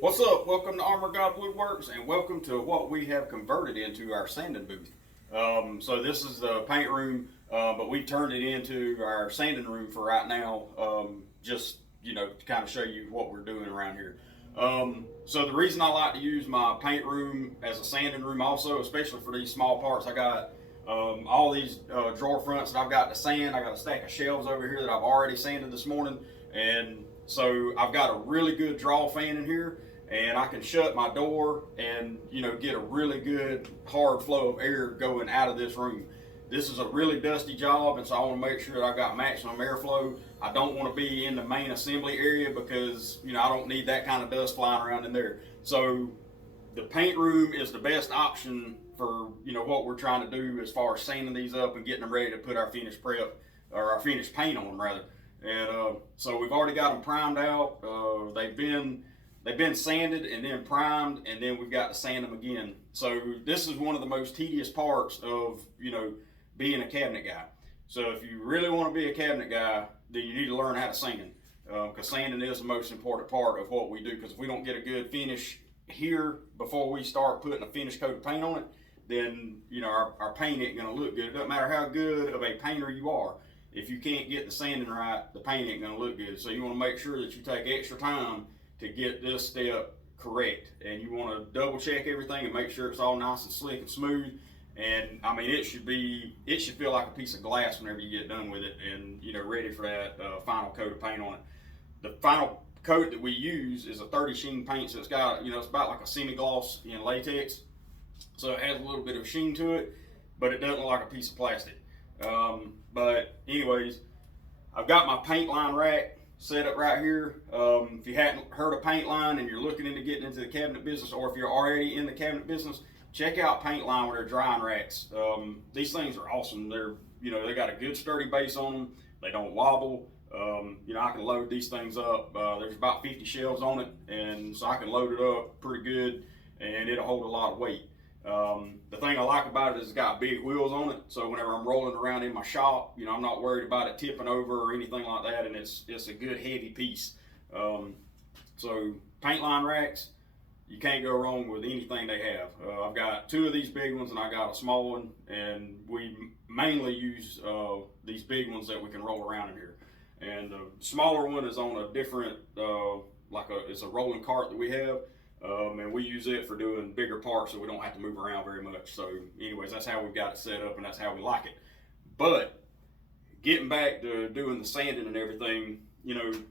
What's up? Welcome to Armor God Woodworks, and welcome to what we have converted into our sanding booth. So this is the paint room, but we turned it into our sanding room for right now. Just to kind of show you what we're doing around here. So the reason I like to use my paint room as a sanding room, also, especially for these small parts, I got all these drawer fronts that I've got to sand. I got a stack of shelves over here that I've already sanded this morning, and so I've got a really good draw fan in here, and I can shut my door and get a really good hard flow of air going out of this room. This is a really dusty job, and so I want to make sure that I've got maximum airflow. I don't want to be in the main assembly area because I don't need that kind of dust flying around in there. So the paint room is the best option for what we're trying to do as far as sanding these up and getting them ready to put our finished prep or our finished paint on them rather. And so we've already got them primed out. They've been sanded and then primed, and then we've got to sand them again. So this is one of the most tedious parts of being a cabinet guy. So if you really want to be a cabinet guy, then you need to learn how to sand, because sanding is the most important part of what we do. Because if we don't get a good finish here before we start putting a finished coat of paint on it, then our paint ain't going to look good. It doesn't matter how good of a painter you are. If you can't get the sanding right, the paint ain't going to look good. So you want to make sure that you take extra time to get this step correct, and you want to double check everything and make sure it's all nice and slick and smooth. And I mean, it should feel like a piece of glass whenever you get done with it, and ready for that final coat of paint on it. The final coat that we use is a 30 sheen paint, so it's got it's about like a semi-gloss in latex, so it has a little bit of sheen to it, but it doesn't look like a piece of plastic. But anyways, I've got my paint line rack set up right here. If you hadn't heard of Paint Line and you're looking into getting into the cabinet business, or if you're already in the cabinet business, check out Paint Line with their drying racks. These things are awesome. They're they got a good sturdy base on them. They don't wobble. I can load these things up. There's about 50 shelves on it, and so I can load it up pretty good, and it'll hold a lot of weight. The thing I like about it is it's got big wheels on it, so whenever I'm rolling around in my shop, I'm not worried about it tipping over or anything like that, and it's a good heavy piece. So Paint Line racks, you can't go wrong with anything they have. I've got two of these big ones and I got a small one, and we mainly use these big ones that we can roll around in here. And the smaller one is on a different, it's a rolling cart that we have. And we use it for doing bigger parts so we don't have to move around very much. So anyways, that's how we've got it set up, and that's how we like it. But getting back to doing the sanding and everything,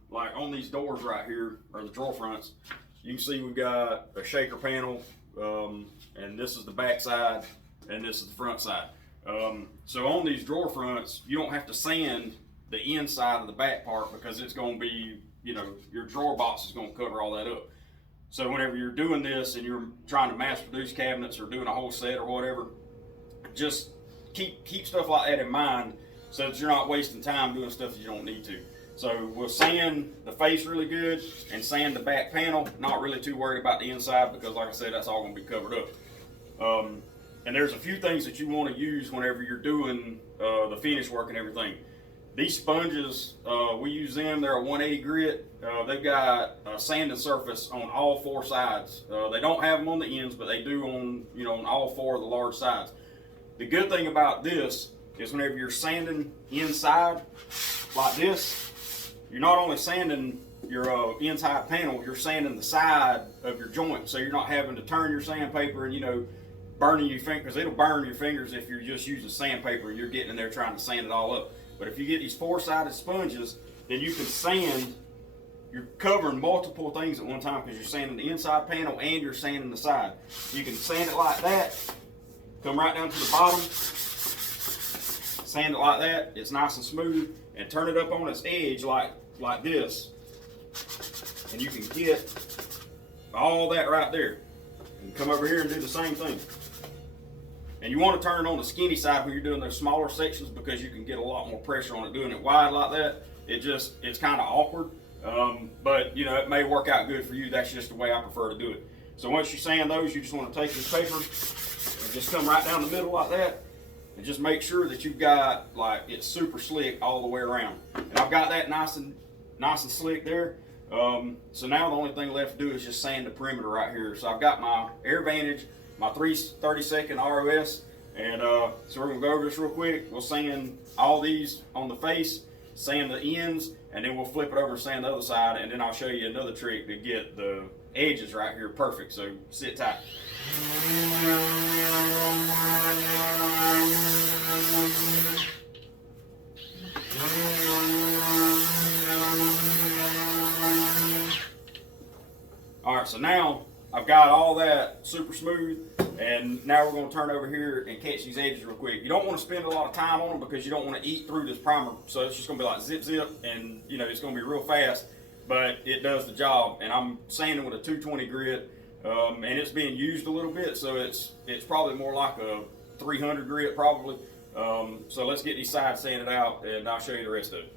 like on these doors right here, or the drawer fronts, you can see we've got a shaker panel, and this is the back side, and this is the front side. So on these drawer fronts, you don't have to sand the inside of the back part, because it's going to be, your drawer box is going to cover all that up. So whenever you're doing this and you're trying to mass produce cabinets or doing a whole set or whatever, just keep stuff like that in mind, so that you're not wasting time doing stuff that you don't need to. So we'll sand the face really good and sand the back panel. Not really too worried about the inside, because like I said, that's all going to be covered up. And there's a few things that you want to use whenever you're doing the finish work and everything. These sponges, we use them. They're a 180 grit. They've got a sanding surface on all four sides. They don't have them on the ends, but they do on all four of the large sides. The good thing about this is whenever you're sanding inside like this, you're not only sanding your inside panel, you're sanding the side of your joint, so you're not having to turn your sandpaper and burning your fingers, because it'll burn your fingers if you're just using sandpaper and you're getting in there trying to sand it all up. But if you get these four-sided sponges, then you can sand. You're covering multiple things at one time, because you're sanding the inside panel and you're sanding the side. You can sand it like that, come right down to the bottom, sand it like that, it's nice and smooth, and turn it up on its edge like this, and you can get all that right there. And come over here and do the same thing. And you want to turn it on the skinny side when you're doing those smaller sections, because you can get a lot more pressure on it. Doing it wide like that, it's kind of awkward. But it may work out good for you. That's just the way I prefer to do it. So once you sand those, you just want to take this paper and just come right down the middle like that, and just make sure that you've got it's super slick all the way around. And I've got that nice and slick there. So now the only thing left to do is just sand the perimeter right here. So I've got my AirVantage, my 3/32 ROS, and so we're gonna go over this real quick. We'll sand all these on the face, sand the ends, and then we'll flip it over and sand the other side, and then I'll show you another trick to get the edges right here perfect. So sit tight. Alright, so now I've got all that super smooth, and now we're going to turn over here and catch these edges real quick. You don't want to spend a lot of time on them because you don't want to eat through this primer, so it's just going to be like zip zip, and you know it's going to be real fast, but it does the job. And I'm sanding with a 220 grit, and it's being used a little bit, so it's probably more like a 300 grit probably. So let's get these sides sanded out, and I'll show you the rest of it.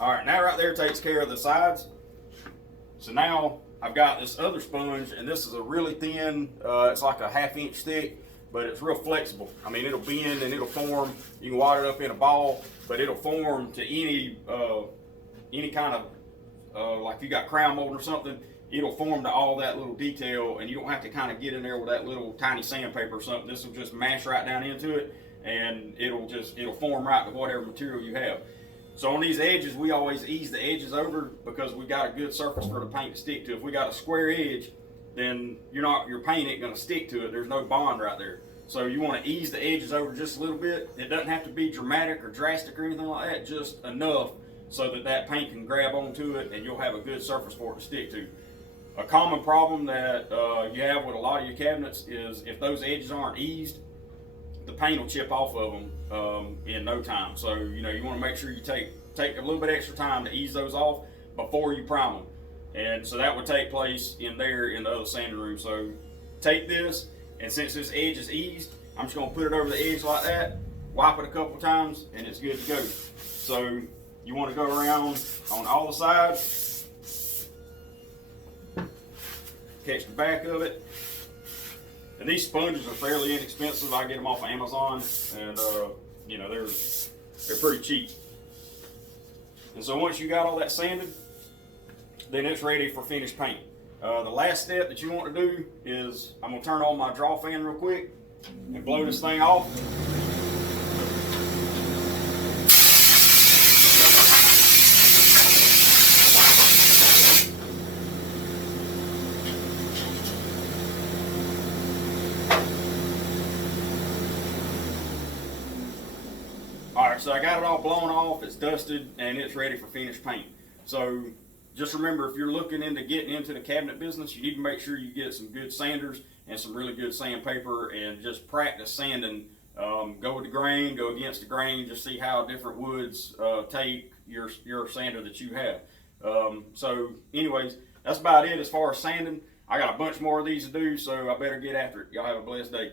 Alright, now right there takes care of the sides. So now I've got this other sponge, and this is a really thin, it's like a 1/2 inch thick, but it's real flexible. I mean, it'll bend and it'll form. You can wad it up in a ball, but it'll form to any kind of, like you got crown molding or something, it'll form to all that little detail, and you don't have to kind of get in there with that little tiny sandpaper or something. This will just mash right down into it, and it'll form right to whatever material you have. So on these edges, we always ease the edges over because we got a good surface for the paint to stick to. If we got a square edge, then your paint ain't gonna stick to it. There's no bond right there. So you want to ease the edges over just a little bit. It doesn't have to be dramatic or drastic or anything like that, just enough so that paint can grab onto it and you'll have a good surface for it to stick to. A common problem that you have with a lot of your cabinets is if those edges aren't eased, the paint will chip off of them in no time. So you want to make sure you take a little bit extra time to ease those off before you prime them. And so that would take place in there in the other sanding room. So take this, and since this edge is eased, I'm just going to put it over the edge like that, wipe it a couple times, and it's good to go. So you want to go around on all the sides, catch the back of it. And these sponges are fairly inexpensive. I get them off of Amazon, and they're pretty cheap. And so once you got all that sanded, then it's ready for finished paint. The last step that you want to do is I'm going to turn on my draw fan real quick and blow this thing off. Alright, so I got it all blown off, it's dusted, and it's ready for finished paint. So just remember, if you're looking into getting into the cabinet business, you need to make sure you get some good sanders and some really good sandpaper, and just practice sanding. Go with the grain, go against the grain, just see how different woods take your sander that you have. So anyways, that's about it as far as sanding. I got a bunch more of these to do, so I better get after it. Y'all have a blessed day.